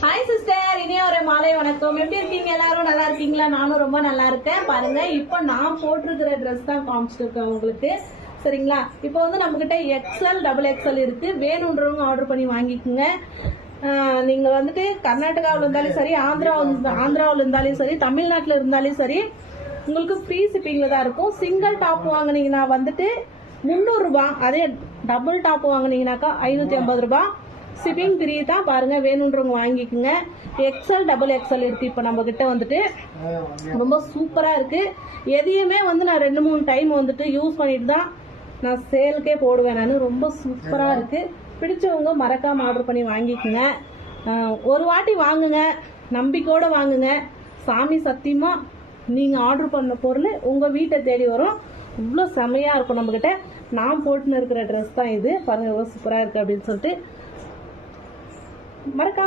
Hi sister, இனிய ஒரு மாலை வணக்கம். எப்படி இருக்கீங்க? எல்லாரும் நல்லா இருக்கீங்களா? நானும் ரொம்ப நல்லா இருக்கேன். பாருங்க, இப்போ நான் போட்டிருக்கிற ட்ரெஸ் தான் காமிச்சிட்டு இருக்கேன் உங்களுக்கு. சரிங்களா? இப்போ வந்து நம்ம கிட்ட எக்ஸ்எல் டபுள் எக்ஸ்எல் இருக்கு. வேணுன்றவங்க ஆர்டர் பண்ணி வாங்கிக்கோங்க. நீங்க வந்துட்டு கர்நாடகாவில் இருந்தாலும் சரி, ஆந்திராவில் இருந்தாலும் சரி, தமிழ்நாட்டில் இருந்தாலும் சரி, உங்களுக்கு ஃப்ரீ ஷிப்பிங்ல தான் இருக்கும். சிங்கிள் டாப் வாங்கினீங்கன்னா வந்துட்டு 300 ரூபாய், அதே டபுள் டாப் வாங்கினீங்கன்னாக்கா 550 ரூபாய். ஷிப்பிங் ஃப்ரீ தான். பாருங்க, வேணுன்றவங்க வாங்கிக்கோங்க. எக்ஸ்எல் டபுள் எக்ஸ்எல் இருக்கு இப்போ நம்ம கிட்ட வந்துட்டு. ரொம்ப சூப்பரா இருக்கு. எதையுமே வந்து நான் 2-3 டைம் வந்துட்டு யூஸ் பண்ணிட்டு தான் நான் சேலுக்கே போடுவேன். நான் ரொம்ப சூப்பரா இருக்கு. பிடிச்சவங்க மறக்காம ஆர்டர் பண்ணி வாங்கிக்கோங்க. ஒரு வாட்டி வாங்குங்க, நம்பிக்கையோட வாங்குங்க. சாமி சத்தியமா நீங்க ஆர்டர் பண்ண பொருள் உங்க வீட்டை தேடி வரும். இவ்வளோ செமையா இருக்கும். நம்ம கிட்ட நான் போட்டுன்னு இருக்கிற ட்ரெஸ் தான் இது. பாருங்க, எவ்வளோ சூப்பரா இருக்கு அப்படின்னு சொல்லிட்டு மறக்காம